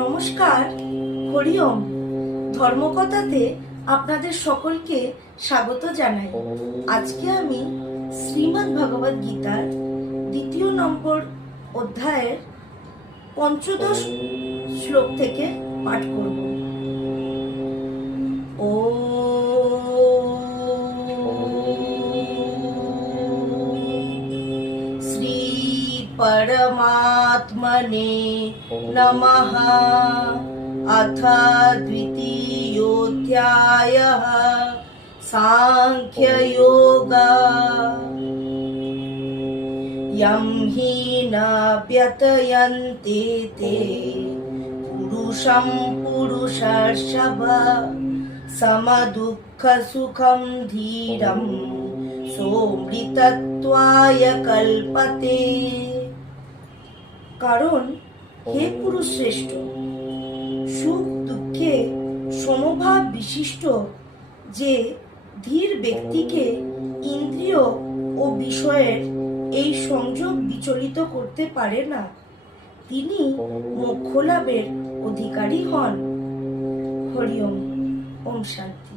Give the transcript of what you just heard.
নমস্কার, হরি ওম। ধর্মকথাতে আপনাদের সকলকে স্বাগত জানাই। আজকে আমি শ্রীমদ্ ভগবদ গীতার 2 নম্বর অধ্যায়ের 15 শ্লোক থেকে পাঠ করব। শ্রী परमात्मने नमः। अथ द्वितीयोऽध्यायः सांख्ययोगः। यं हि न व्यतयन्ते ते पुरुषं पुरुषर्षभ समदुःखसुखं धीरं सोऽमृतत्वाय कल्पते। কারণ হে পুরুষ শ্রেষ্ঠ, সুখ দুঃখে সমভাব বিশিষ্ট যে ধীর ব্যক্তিকে ইন্দ্রিয় ও বিষয়ের এই সংযোগ বিচলিত করতে পারে না, তিনি মোক্ষ লাভের অধিকারী হন। হরি ওম। ওম শান্তি।